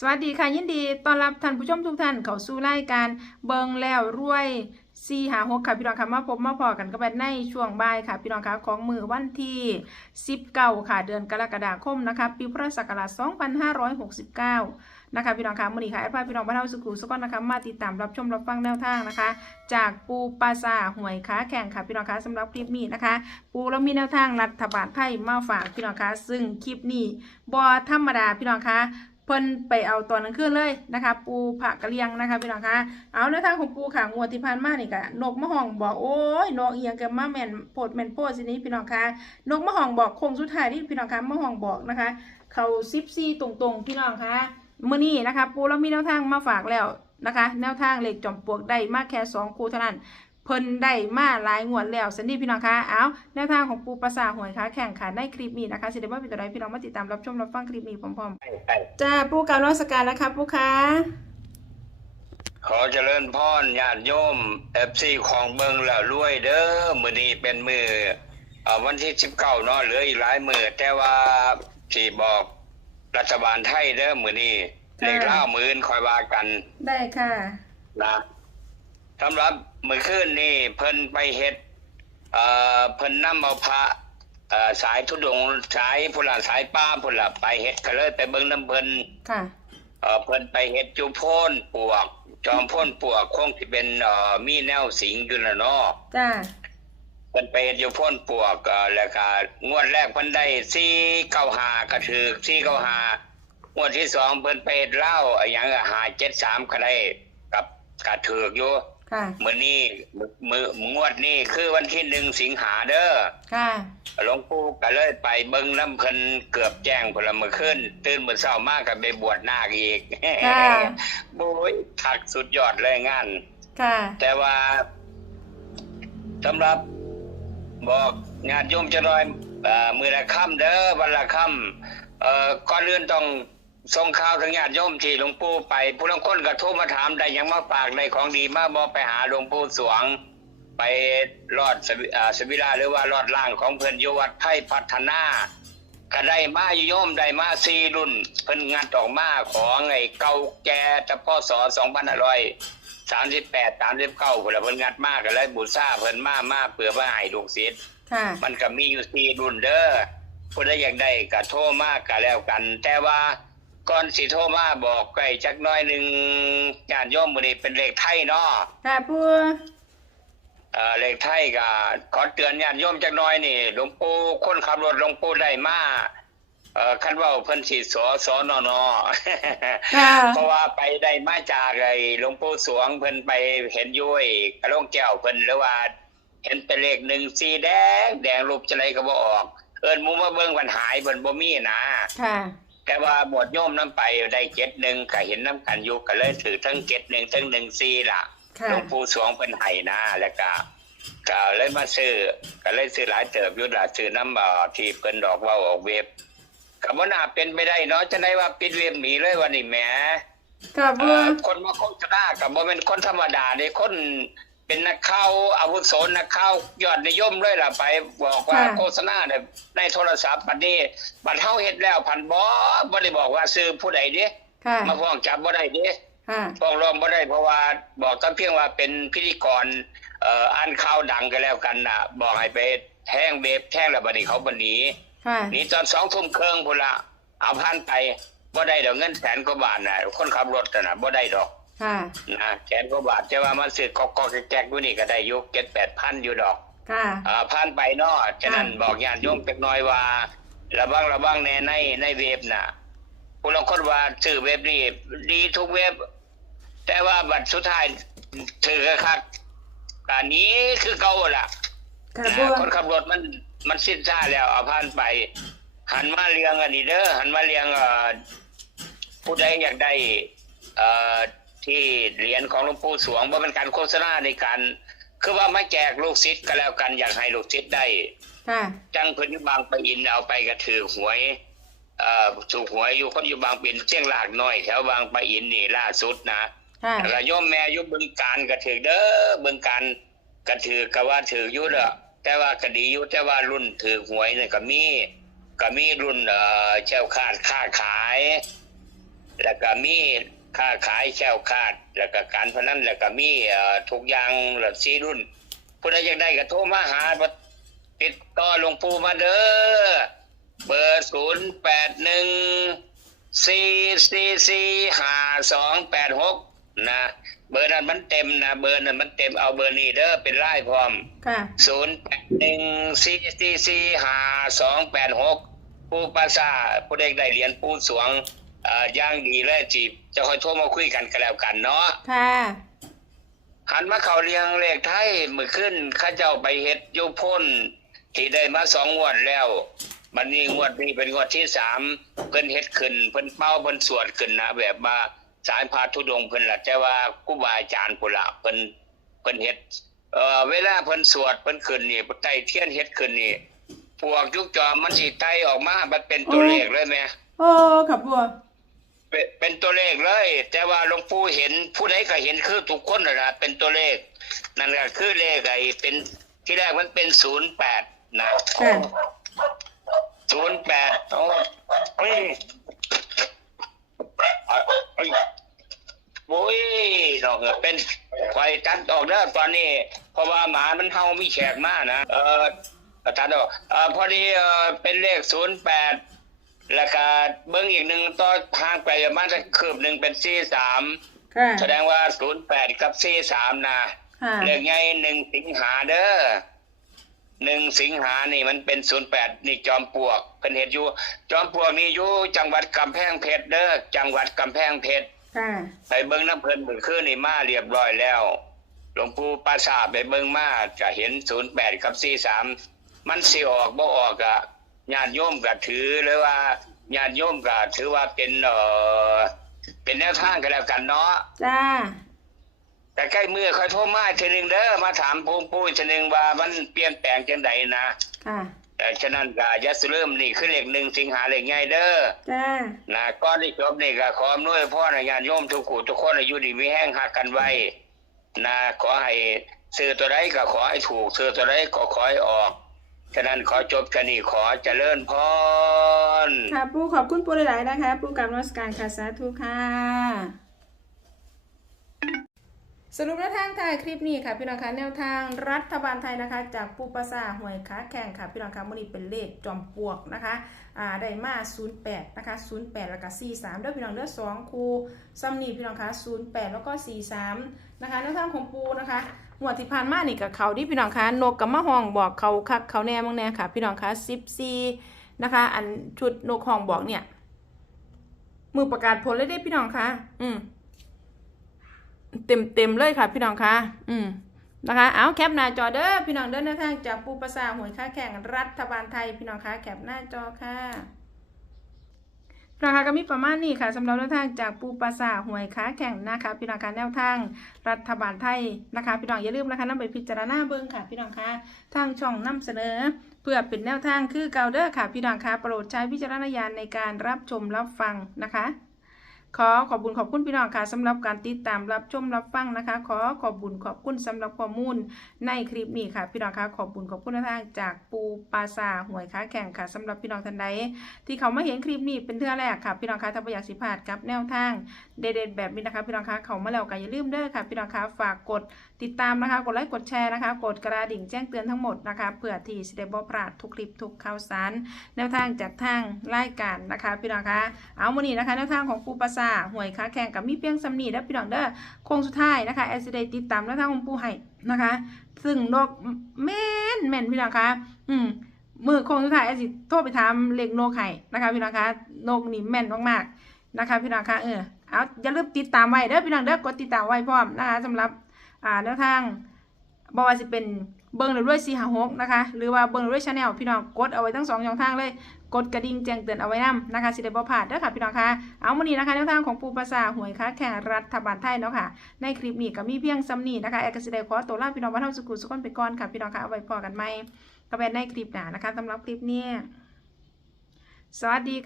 สวัสดีค่ะยินดีต้อนรับท่านผู้ชมทุกท่านเข้าสู่รายการเบิงแล้วรวย456ค่ะพี่น้องค่ะมาพบมาพอกันกับในช่วงบ่ายค่ะพี่น้องค่ะของมือวันที่19ค่ะเดือนกรกฎาคมนะคะปีพุทธศักราช2569นะคะพี่น้องค่ะมื้อนี้ค่ะแอดพาพี่น้องบ้านเฮาสุขุสุขนะคะมาติดตามรับชมรับฟังแนวทางนะคะจากปูปาซาหวยค้าแข่งค่ะพี่น้องค่ะสำหรับคลิปนี้นะคะปูเรามีแนวทางรัฐบาลไทยมาฝากพี่น้องค่ะซึ่งคลิปนี้บ่ธรรมดาพี่น้องค่ะเพิ่นไปเอาตอนกลางคืนเลยนะคะปูผักกะเลียงนะคะพี่น้องคะเอาในทางของปูค่ะงวดที่ผ่านมานี่ก็นกมะฮองบอกโอ้ยนกเอียงกับมาแม่นโพดแม่นโพดสินี้พี่น้องคะนกมะฮองบอกโค้งสุดท้ายที่พี่น้องคะมะฮองบอกนะคะเขา14ตรงๆพี่น้องคะมื้อนี้นะคะปูเรามีแนวทางมาฝากแล้วนะคะแนวทางเลขจอมปลวกได้มาแค่2คู่เท่านั้นเพิ่นได้มาหลายงวดแล้วสันดีพี่น้องคะเอาแนวทางของปูปราสาทหวยค้าแข่งขันในคลิปนี้นะคะสิได้ว่าเป็นตัวใดพี่น้องมาติดตามรับชมรับฟังคลิปนี้พร้อมๆจ้าปูกราบนมัสการนะคะปูคะขอเจริญพรญาติโยมFCของเบิงแล้วรวยเด้อมื้อนี้เป็นมื้อวันที่19เนาะเหลืออีกหลายมื้อแต่ว่าสิบอกรัฐบาลไทยเด้อมื้อนี้เลขล่ามื้อค่อยว่ากันได้ค่ะนะสำหรับมื้อคืนนี้เพิ่นไปเฮ็ดเพิ่นนำเอาพระสายธุดงค์สายพุ่นล่ะสายป้าพุ่นล่ะไปเฮ็ดก็เลยไปเบิ่งน้ำเพิ่นค่ะเพิ่นไปเฮ็ดจุโพ้นปวกจอมพ่นปวกคงสิเป็นมีแนวสิงอยู่น่ะเนาะจ้าเพิ่นไปเฮ็ดอยู่พ่นปวกแล้วก็งวดแรกเพิ่นได้495ก็ถูก495งวดที่2เพิ่นไปเฮ็ดเหล้าหยัง573ก็ได้กับก็ถูกอยู่ค่ะมื้อนี้มื้องวดนี้คือวันที่1สิงหาเด้อค่ะหลวงปู่ก็เลยไปเบิ่งน้ำเพิ่นเกือบแจ้งพุ่นละมื้อคืนตื่นมื้อเช้ามาก็ไปบวชนาคอีกค่ะโอ้ยคักสุดยอดเลยงานค่ะแต่ว่าสำหรับบอกญาติโยมจะน้อยมื้อละค่ำเด้อวันละค่ำก่อนอื่นต้องส่งข่าวถึงญาติโยมที่หลวงปู่ไปผู้ลางคนก็โทรมาถามได้หยังมาฝากได้ของดีมาบ่ไปหาหลวงปู่สวงไปรอดสวิลาหรือว่ารอดล่างของเพิ่นอยู่วัดไผ่พัฒนาก็ได้มาอยู่โยมได้มา4รุ่นเพิ่นงัดออกมาของไอ้เก่าแก่แต่พศ2538 39พุ่นล่ะเพิ่นงัดมาก็เลยบูชาเพิ่นมาเพื่อมาให้ลูกศิษย์มันก็มีอยู่4รุ่นเด้อผู้ใดอยากได้ก็โทรมาก็แล้วกันแต่ว่าก่อนสิโทรมาบอกใกล้จักหน่อยนึงญาติโยมมื้อนี้เป็นเลขไทยเนาะค่ะปู่เลขไทยก็ขอเตือนญาติโยมจักหน่อยนี่หลวงปู่คนขับรถหลวงปู่ได้มาคันว่าเพิ่นสิสนนเพราะว่าไปได้มาจากไอ้หลวงปู่สวงเพิ่นไปเห็นอยู่ไอ้กระโหลกแก้วเพิ่นหรือว่าเห็นเป็นเลข1สีแดงรูปจังได๋ก็บ่ออกเอิ้นหมู่มาเบิ่งมันหายเพิ่นบ่มีนะค่ะแต่ว่าหมวดโยมนำไปได้71ก็เห็นนำกันอยู่ก็เลยถือทั้ง71ทั้ง14ล่ะหลวงปู่สวงเพิ่นให้นะแล้วก็เลยมาซื้อก็เลยซื้อหลายเติบอยู่ล่ะซื้อน้ำที่เพิ่นดอกว่าออกเว็บก็บ่น่าเป็นไปได้เนาะจังได๋ว่าปิดเว็บหนีเลยวันนี้แหมครับคนมาโฆษณาก็บ่แม่นคนธรรมดาเด้คนเป็นนักข่าวอาวุโสนักข่าวยอดนิยมเลยล่ะไปบอกว่าโฆษณาในโทรศัพท์บัดนี้บัดเฮาเฮ็ดแล้วพันบ่ได้บอกว่าซื้อผู้ใดเด้มาฟ้องจับบ่ได้เด้ฟ้องร้องบ่ได้เพราะว่าบอกแต่เพียงว่าเป็นพิธีกรอ่านข่าวดังก็แล้วกันน่ะบอกให้ไปแท่งเว็บแท่งแล้วบัดนี้เขาบ่หนีนี่ตอน 20:30 นพุ่นล่ะเอาผ่านไปบ่ได้ดอกเงินแสนกว่าบาทน่ะคนขับรถน่ะบ่ได้ดอกนะแสนกว่าบาทแต่ว่ามันซื้อกอกแก๊กอยู่นี่ก็ได้อยู่ 7-8,000 อยู่ดอกผ่านไปเนาะฉะนั้นบอกญาติโยมจักหน่อยว่าระวังแน่ในเว็บน่ะผู้ลางคนว่าซื้อเว็บนี่ดีทุกเว็บแต่ว่าบัดสุดท้ายถือคักอันนี้คือเก่าล่ะคนขับรถมันสิ้นท่าแล้วเอาผ่านไปหันมาเลี้ยงอันนี้เด้อหันมาเลี้ยงผู้ใดอยากได้ที่เหรียญของหลวงปู่สวงบ่เป็นการโฆษณาในการคือว่ามาแจกลูกศิษย์ก็แล้วกันอยากให้ลูกศิษย์ได้จังเพิ่นอยู่บางปะอินเอาไปก็ถือหวยถูกหวยอยู่คนอยู่บางปะอินเชียงรากน้อยแถวบางปะอินนี่ล่าสุดนะแล้วโยมแม่อยู่บึงกาฬก็ถือเด้อบึงกาฬก็ถือก็ว่าถืออยู่เด้อแต่ว่าก็ดีอยู่แต่ว่ารุ่นถือหวยนี่ก็มีรุ่นเจ้าค้าขาย แล้วก็มีค้าขายแช่วคาดแล้วก็การพนันแล้วก็มีทุกอย่างระดับ4รุ่นผู้ใดอยากได้ก็โทรมาหาติดต่อหลวงปู่มาเด้อเบอร์0814445286นะเบอร์นั้นมันเต็มนะเบอร์นั้นมันเต็มเอาเบอร์นี้เด้อเป็นไลน์พร้อมค่ะ0814445286ปู่ปราสาทผู้ใดได้เหรียญปู่สวงอย่างดีเลยจีบจะค่อยโทรมาคุยกันก็แล้วกันเนาะค่ะหันมาเข้าเรียงเลขไทยมื้อขึ้นข้าเจ้าไปเฮ็ดอยู่พ้นที่ได้มา2งวดแล้วบัดนี้งวดนี้เป็นงวดที่3เพิ่นเฮ็ดขึ้นเพิ่นเป้าเพิ่นสวดขึ้นนะแบบว่าสายพาธุดงค์เพิ่นล่ะแต่ว่าครูบาอาจารย์พุ่นล่ะเพิ่นเฮ็ดเวลาเพิ่นสวดเพิ่นขึ้นนี่ไต้เทียนเฮ็ดขึ้นนี่พวกยุกจอมมันสิไต่ออกมามันเป็นตัวเลขเลยแม่โอ้ครับบัวเป็นตัวเลขเลยแต่ว่าหลวงปู่เห็นผู้ใดก็เห็นคือทุกคนน่ะนะเป็นตัวเลขนั่นก็คือเลขไอ้เป็นที่แรกมันเป็น08นะ08โอ้ยโอ้ยดอกเป็นไฟตัดออกแล้วตอนนี้เพราะว่าหมามันเฮามีแขกมานะตัดออกพอดีเป็นเลข08แล้วก็เบิ่งอีกหนึ่งต่อทางไปประมาณสักคืบหนึ่งเป็น43แสดงว่า08กับ43นะเลขใหญ่1สิงหาเด้อ1สิงหานี่มันเป็น08นี่จอมปลวกเพิ่นเฮ็ดอยู่จอมปลวกนี่อยู่จังหวัดกำแพงเพชรเด้อจังหวัดกำแพงเพชรไปเบิ่งน้ำเพิ่นมื้อคืนนี่มาเรียบร้อยแล้วหลวงปู่ปราสาทไปเบิ่งมาจะเห็น08กับ43มันสิออกบ่ออกอ่ะญาติโยมก็ถือหรือว่าญาติโยมก็ถือว่าเป็นแนวทางกันแล้วกันเนาะจ้าแต่ใกล้มือค่อยโทรมาทีนึงเด้อมาถามปู่ทีนึงว่ามันเปลี่ยนแปลงจังไดนะค่ะแต่ฉะนั้นก็อย่าสิลืมนี่คือเลข1สิงหาเลขใหญ่เด้อจ้านะก่อนที่จบนี่ก็ขออำนวยพรให้ญาติโยมทุกคู่ทุกคนอยู่ดีมีแห้งหักกันไว้นะขอให้ซื้อตัวใดก็ขอให้ถูกซื้อตัวใดก็ขอให้ออกฉะนั้นขอจบกันนี่ขอเจริญพรค่ะปู่ขอบคุณปู่หลายๆนะคะปู่กราบนมัสการค่ะสาธุค่ะสรุปแนวทางถ่ายคลิปนี้ค่ะพี่น้องคะแนวทางรัฐบาลไทยนะคะจากปู่ปราสาทหวยขาแข่งค่ะพี่น้องคะมื้อนี้เป็นเลขจอมปลวกนะคะได้มา08นะคะ08แล้วก็43ด้วยพี่น้องเด้อ2คู่ซ้ำนี่พี่น้องคะ08แล้วก็43นะคะแนวทางของปู่นะคะงวดที่ผ่านมานี่กับเขาที่พี่น้องคะนกกับมะฮองบอกเขาคักเขาแน่มั้งแน่ค่ะพี่น้องคะ14นะคะอันชุดนกฮองบอกเนี่ยมือประกาศผลเลยได้พี่น้องคะเต็มเลยค่ะพี่น้องคะนะคะเอาแคปหน้าจอเด้อพี่น้องเด้อแนวทางจากปู่ปราสาทหวยค้าแข่งรัฐบาลไทยพี่น้องคะแคปหน้าจอค่ะพี่น้องคะก็มีประมาณนี้ค่ะสำหรับแนวทางจากปู่ปราสาทหวยค้าแข่งนะคะพี่น้องคะแนวทางรัฐบาลไทยนะคะพี่น้องอย่าลืมนะคะนำไปพิจารณาเบิ่งค่ะพี่น้องคะทางช่องนำเสนอเพื่อเป็นแนวทางคือเก่าเด้อค่ะพี่น้องคะโปรดใช้วิจารณญาณในการรับชมรับฟังนะคะขอบคุณพี่น้องค่ะสำหรับการติดตามรับชมรับฟังนะคะขอบคุณสำหรับข้อมูลในคลิปนี้ค่ะพี่น้องค่ะขอบคุณทางจากปู่ปราสาทหวยค้าแข่งค่ะสำหรับพี่น้องท่านใดที่เขามาเห็นคลิปนี้เป็นเทื่อแรกค่ะพี่น้องค่ะถ้าอยากสิพลาดกับแนวทางเด็ดๆแบบนี้นะคะพี่น้องค่ะเขามาแล้วก็อย่าลืมเด้อค่ะพี่น้องค่ะฝากกดติดตามนะคะกดไลค์กดแชร์นะคะกดกระดิ่งแจ้งเตือนทั้งหมดนะคะเพื่อที่จะได้บ่พลาดทุกคลิปทุกข่าวสารแนวทางจากทางรายการนะคะพี่น้องค่ะเอามื้อนี้นะคะแนวทางของปู่ปราสาทหวยค้าแข่งกับมีเพียงสำนีแล้วพี่น้องเด้อโค้งสุดท้ายนะคะแอสได้ติดตามแนวทางของปู่ให้นะคะซึ่งนกแม่นพี่น้องคะมือโค้งสุดท้ายแอสโทรไปถามเลขนกให้นะคะพี่น้องคะนกนี่แม่นมากๆนะคะพี่น้องคะเอาอย่าลืมติดตามไว้เด้อพี่น้องเด้อกดติดตามไว้พร้อมนะคะสำหรับแนวทางบอกว่าสิเป็นเบิ้งด้วย456นะคะหรือว่าเบิ้งด้วยชาแนลพี่น้องกดเอาไว้ทั้ง2ช่องทางเลยกดกระดิ่งแจ้งเตือนเอาไว้นำนะคะสิได้บ่พลาดเด้อค่ะพี่น้องค่ะเอามื้อนี้นะคะแนวทางของปู่ปราสาทหวยค้าแข่งรัฐบาลไทยเนาะค่ะในคลิปนี้ก็มีเพียงซ้ำนี้นะคะแอร์ก็สิได้ขอตัวลาพี่น้องบ้านเฮาสุขุสุขคนไปก่อนค่ะพี่น้องค่ะเอาไว้พอกันใหม่ก็เป็นในคลิปหน้านะคะสำหรับคลิปนี้สวัสดี